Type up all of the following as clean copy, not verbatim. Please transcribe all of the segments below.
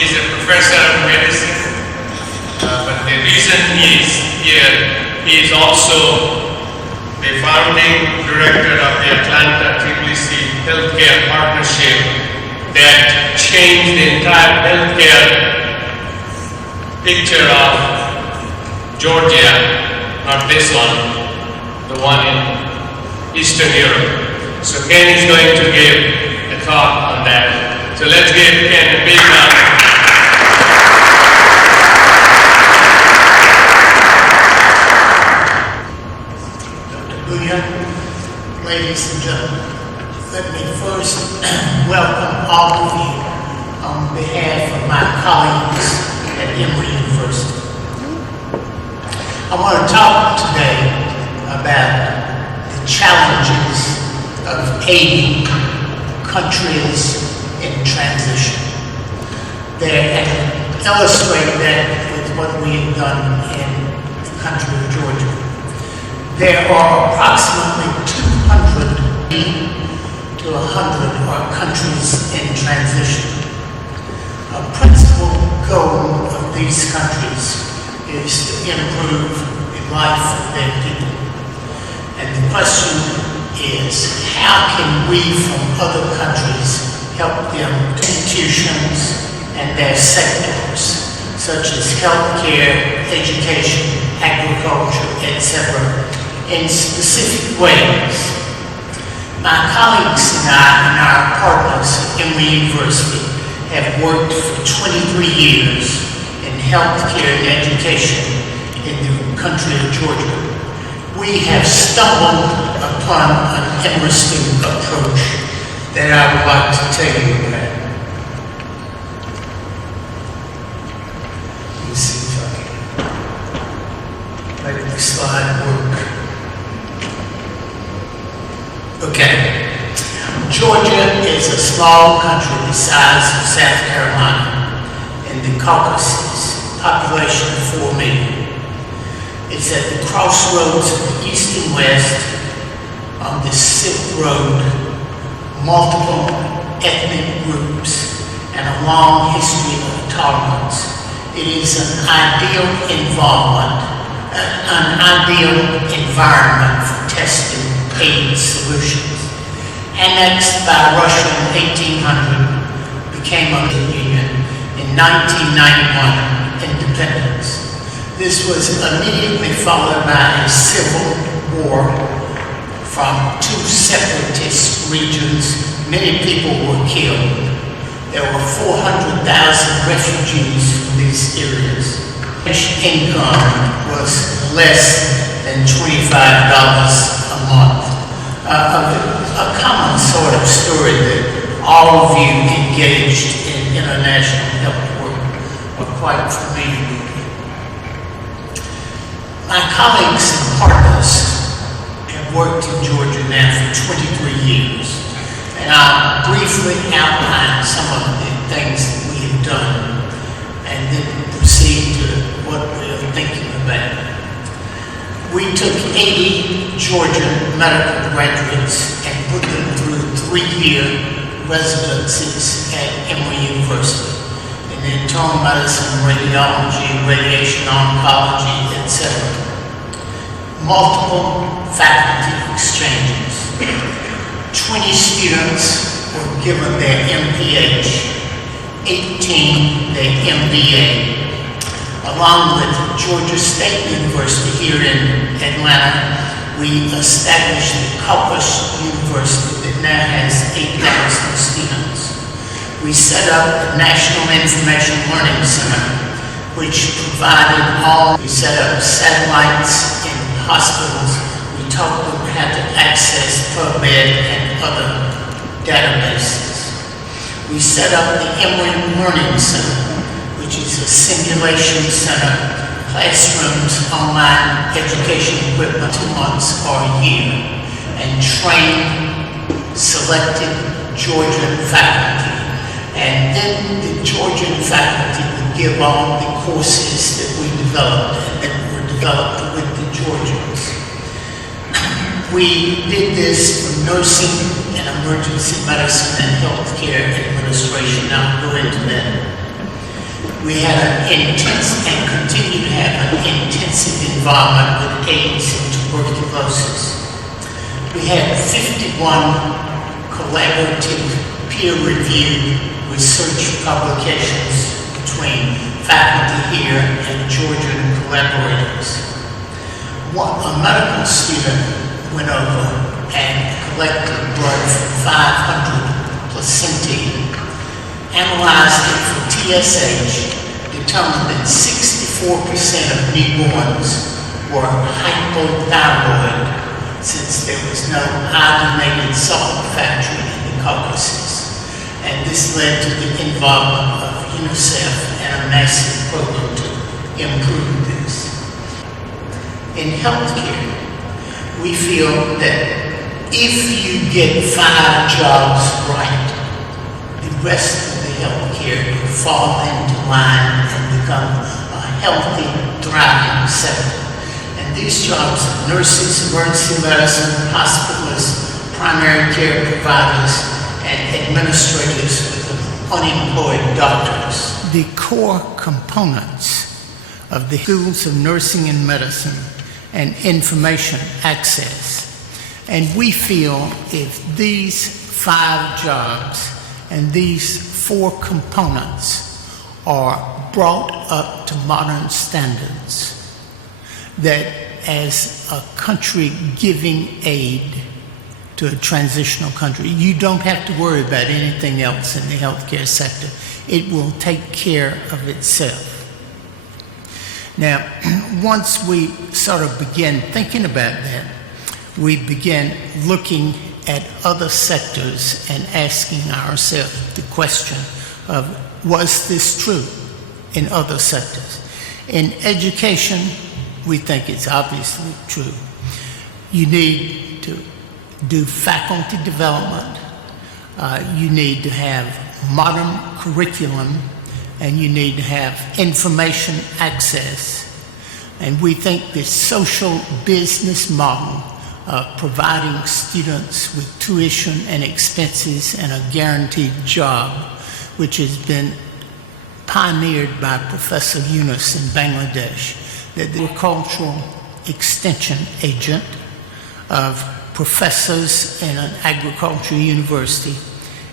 He's a professor of medicine, but the reason he is here, he is also the founding director of the Atlanta CCC Healthcare Partnership that changed the entire healthcare picture of Georgia, not this one, the one in Eastern Europe. So Ken is going to give a talk on that. So let's give Ken a big round. Ladies and gentlemen, let me first welcome all of you on behalf of my colleagues at Emory University. I want to talk today about the challenges of aiding countries in transition. They illustrate that with what we have done in the country of Georgia. There are approximately 200 to 100 are countries in transition. A principal goal of these countries is to improve the life of their people. And the question is, how can we from other countries help them, institutions and their sectors, such as healthcare, education, agriculture, etc., in specific ways. My colleagues and I and our partners at Emory University have worked for 23 years in healthcare and education in the country of Georgia. We have stumbled upon an interesting approach that I would like to tell you about. Let me see if I can make the slide work. Okay, Georgia is a small country the size of South Carolina in the Caucasus, population of 4 million. It's at the crossroads of the East and West on the Silk Road, multiple ethnic groups, and a long history of tolerance. It is an ideal environment for testing aid solutions. Annexed by Russia in 1800, became under the Union in 1991, independence. This was immediately followed by a civil war from 2 separatist regions. Many people were killed. There were 400,000 refugees from these areas. Income was less than $25 a month. A common sort of story that all of you engaged in international health work are quite familiar with. My colleagues and partners have worked in Georgia now for 23 years, and I'll briefly outline some of the things that we have done and then proceed to what we are thinking about. We took 80 Georgian medical graduates and put them through 3-year residencies at Emory University in internal medicine, radiology, radiation oncology, etc. Multiple faculty exchanges. 20 students were given their MPH, 18 their MBA. Along with Georgia State University here in Atlanta, we established the Caucasus University that now has 8,000 students. We set up the National Information Learning Center, which provided we set up satellites in hospitals. We taught them how to access PubMed and other databases. We set up the Emory Learning Center, which is a simulation center, classrooms, online education equipment 2 months or a year, and train selected Georgian faculty. And then the Georgian faculty would give all the courses that we developed and that were developed with the Georgians. We did this for nursing and emergency medicine and healthcare administration. I'll go into that. We had an intense and continue to have an intensive involvement with AIDS and tuberculosis. We had 51 collaborative peer-reviewed research publications between faculty here and Georgian collaborators. A medical student went over and collected blood from 500 placentae, analyzed it for TSH, determined that 64% of newborns were hypothyroid since there was no hydrogenated salt factory in the Caucasus. And this led to the involvement of UNICEF and a massive program to improve this. In healthcare, we feel that if you get 5 jobs right, the rest of the healthcare will fall into line and become a healthy, thriving sector. And these jobs are nurses, emergency medicine, hospitalists, primary care providers, and administrators with unemployed doctors. The core components of the schools of nursing and medicine and information access. And we feel if these 5 jobs and these 4 components are brought up to modern standards, that as a country giving aid to a transitional country, you don't have to worry about anything else in the healthcare sector. It will take care of itself. Now, once we sort of begin thinking about that, we begin looking at other sectors and asking ourselves the question of, was this true in other sectors? In education, we think it's obviously true. You need to do faculty development. You need to have modern curriculum, and you need to have information access. And we think this social business model of providing students with tuition and expenses and a guaranteed job, which has been pioneered by Professor Yunus in Bangladesh, that the agricultural extension agent of professors in an agricultural university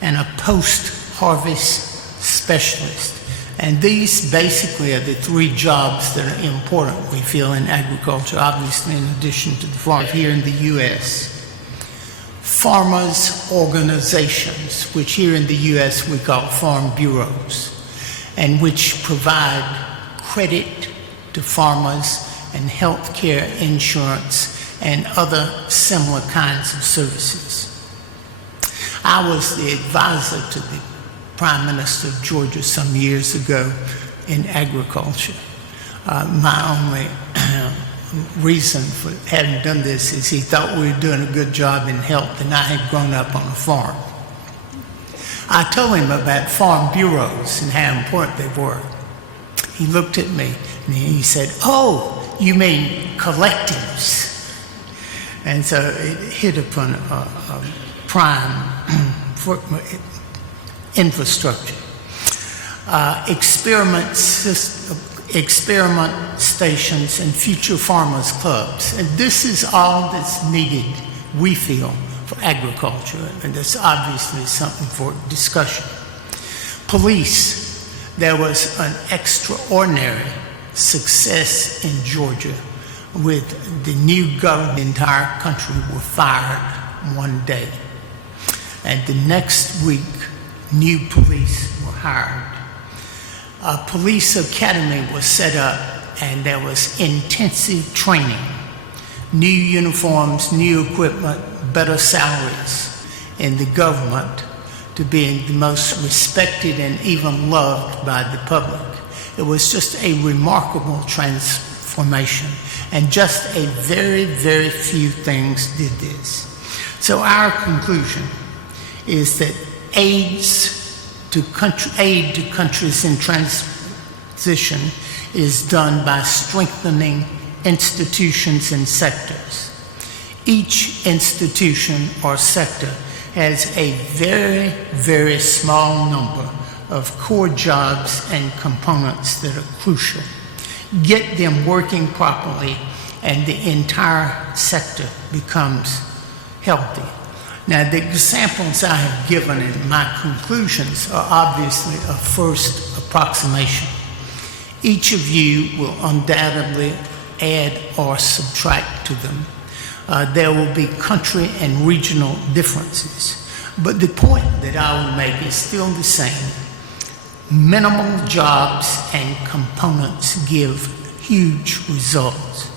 and a post-harvest specialist. And these basically are the 3 jobs that are important, we feel, in agriculture, obviously in addition to the farm here in the U.S. Farmers' organizations, which here in the U.S. we call farm bureaus, and which provide credit to farmers and health care insurance and other similar kinds of services. I was the advisor to the Prime Minister of Georgia some years ago in agriculture. My only reason for having done this is he thought we were doing a good job in health, and I had grown up on a farm. I told him about farm bureaus and how important they were. He looked at me and he said, "Oh, you mean collectives?" And so it hit upon a prime infrastructure. Experiment stations and future farmers clubs. And this is all that's needed, we feel, for agriculture. And that's obviously something for discussion. Police, there was an extraordinary success in Georgia with the new government. The entire country were fired one day. And the next week, new police were hired. A police academy was set up, and there was intensive training, new uniforms, new equipment, better salaries in the government to being the most respected and even loved by the public. It was just a remarkable transformation, and just a very, very few things did this. So our conclusion is that aid to countries in transition is done by strengthening institutions and sectors. Each institution or sector has a very, very small number of core jobs and components that are crucial. Get them working properly, and the entire sector becomes healthy. Now, the examples I have given in my conclusions are obviously a first approximation. Each of you will undoubtedly add or subtract to them. There will be country and regional differences. But the point that I will make is still the same. Minimal jobs and components give huge results.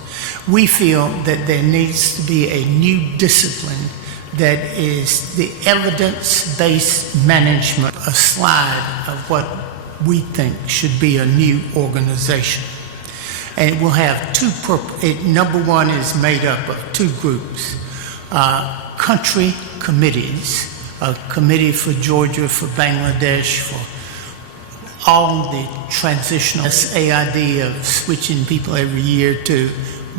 We feel that there needs to be a new discipline that is the evidence-based management, a slide of what we think should be a new organization. And it will have two purposes. Number one is made up of two groups. Country committees, a committee for Georgia, for Bangladesh, for all the transitional, this idea of switching people every year to,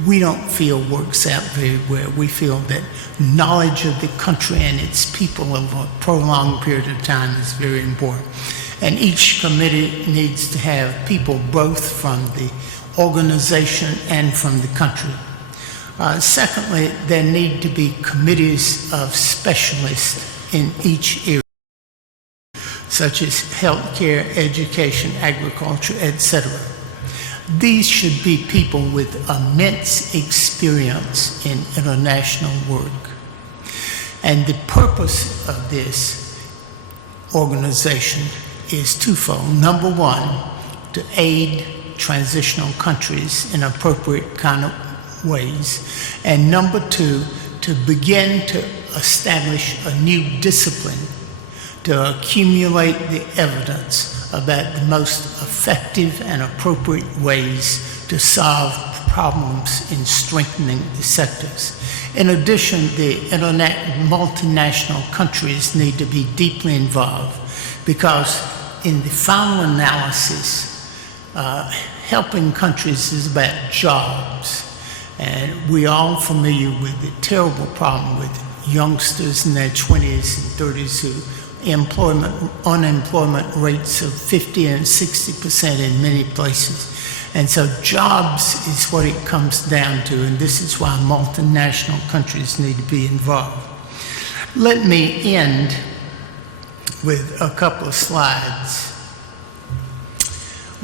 we don't feel works out very well. We feel that knowledge of the country and its people over a prolonged period of time is very important. And each committee needs to have people both from the organization and from the country. Secondly, there need to be committees of specialists in each area, such as healthcare, education, agriculture, etc. These should be people with immense experience in international work. And the purpose of this organization is twofold. Number one, to aid transitional countries in appropriate kind of ways. And number two, to begin to establish a new discipline to accumulate the evidence about the most effective and appropriate ways to solve problems in strengthening the sectors. In addition, the multinational countries need to be deeply involved because in the final analysis, helping countries is about jobs. And we're all familiar with the terrible problem with youngsters in their 20s and 30s who unemployment rates of 50 and 60% in many places. And so jobs is what it comes down to, and this is why multinational countries need to be involved. Let me end with a couple of slides.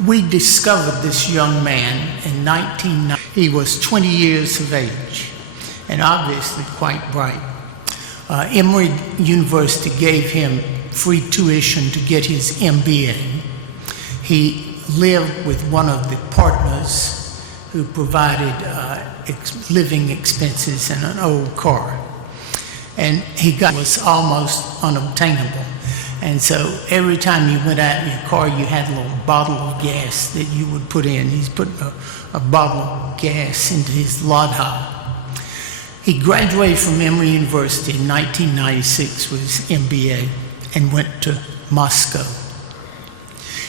We discovered this young man in 1990. He was 20 years of age and obviously quite bright. Emory University gave him free tuition to get his MBA. He lived with one of the partners who provided living expenses and an old car. And was almost unobtainable. And so every time you went out in your car, you had a little bottle of gas that you would put in. He's putting a bottle of gas into his Lada. He graduated from Emory University in 1996 with his MBA and went to Moscow.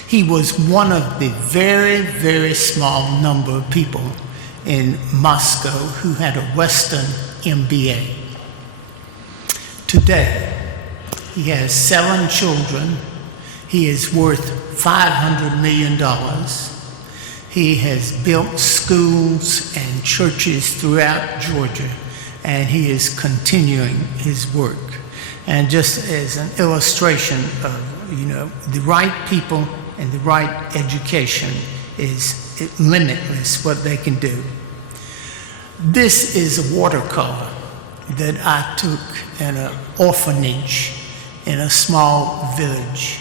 He was one of the very, very small number of people in Moscow who had a Western MBA. Today, he has 7 children. He is worth $500 million. He has built schools and churches throughout Georgia, and he is continuing his work. And just as an illustration of, the right people and the right education is limitless what they can do. This is a watercolor that I took in an orphanage in a small village.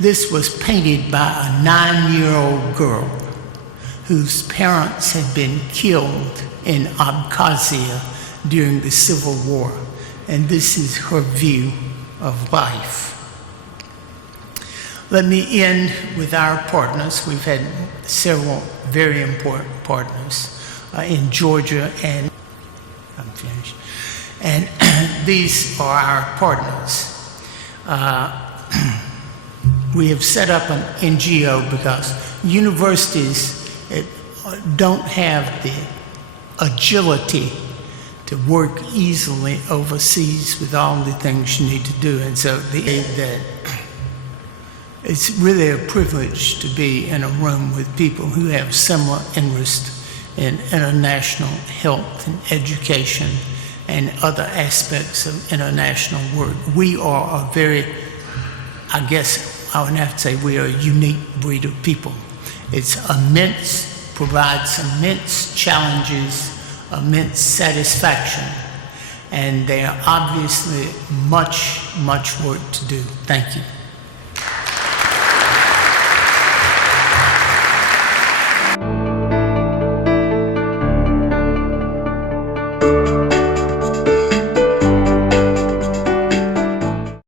This was painted by a 9-year-old girl whose parents had been killed in Abkhazia during the Civil War. And this is her view of life. Let me end with our partners. We've had several very important partners in Georgia, and I'm finished. And these are our partners. We have set up an NGO because universities don't have the agility to work easily overseas with all the things you need to do. And so the aid that It's really a privilege to be in a room with people who have similar interest in international health and education and other aspects of international work. We are a very, I guess I would have to say we are a unique breed of people. It's immense, provides immense challenges, immense satisfaction, and there are obviously much work to do. Thank you.